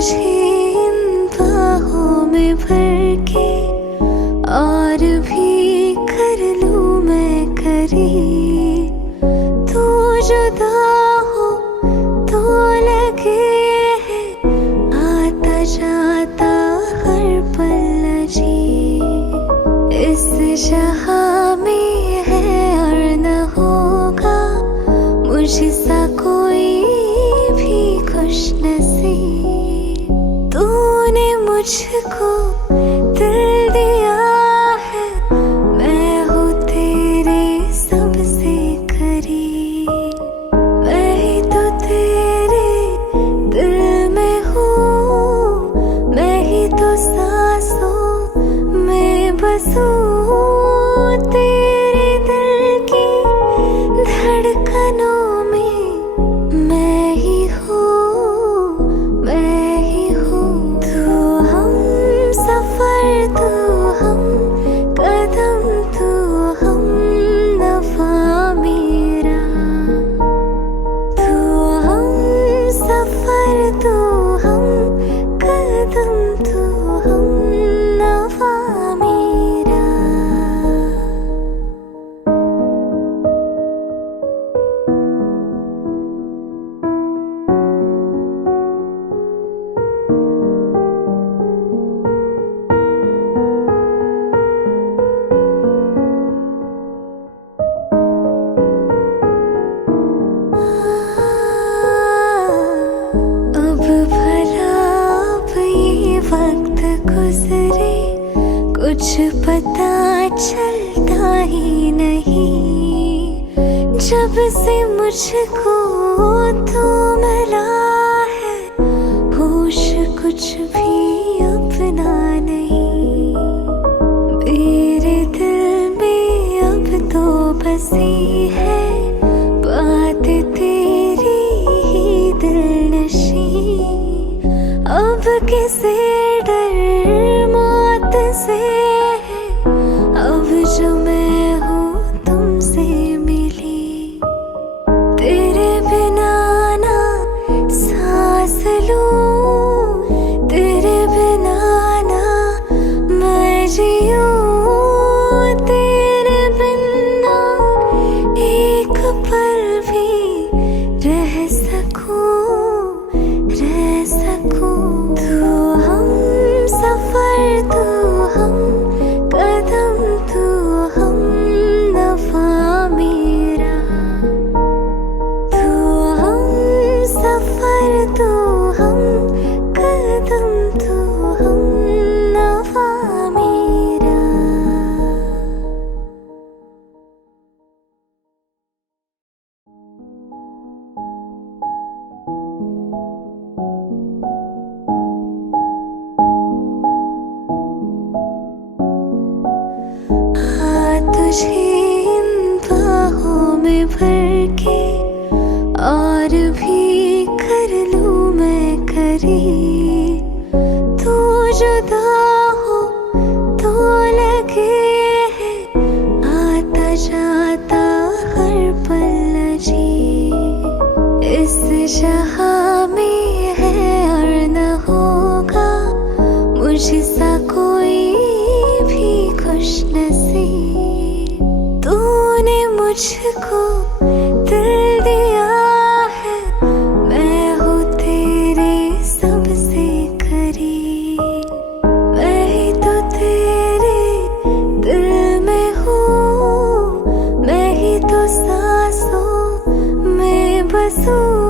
तुझे इन बाहों में भर के और भी कर लूं मैं करी। तू जुदा हो तो लगे है आता जाता हर पल जी। इस जहां में है और न होगा मुझसा कोई भी खुश नसीब। तूने मुझको दिल दिया है, मैं हूँ तेरे सबसे करीब। मैं ही तो तेरे दिल में हूँ, मैं ही तो सांसों में बसूं। तेरे दिल की धड़कनों में मैं ही हूँ, मैं ही हूँ। तू हम सफर, तू हम कदम, तू हम नफा मेरा। तू हम सफर, तू हम कदम, तू हम नफा मेरा। अब भला अब ये वक्त गुजरे, कुछ पता चलता ही नहीं। जब से मुझको तू मिला है, होश कुछ भी अपना नहीं। मेरे दिल में अब तो बसी है बात तेरी ही दिलनशी। अब किसे डर मौत से है, अब जो मैं हूँ तुमसे मिली। तेरे बिना ना सांस लूं, तेरे बिना ना मैं जीऊं। तेरे बिना एक पल भी रह सकूं, रह सकूं। तू हम सफर, तू हम कदम, तू हम नफा मेरा। तू हम सफर, तू हम कदम, तू हम नफा मेरा। तुझे इन बाहों में भर के और भी कर लूं मैं करी। तू जुदा हो तो लगे है आता जाता हर पल जी। इस जहां में है और न होगा मुझसा कोई भी खुश नसीब। तूने मुझको दिल दिया है, मैं हूँ तेरे सबसे करीब। मैं ही तो तेरे दिल में हूँ, मैं ही तो सांसों में बसूं।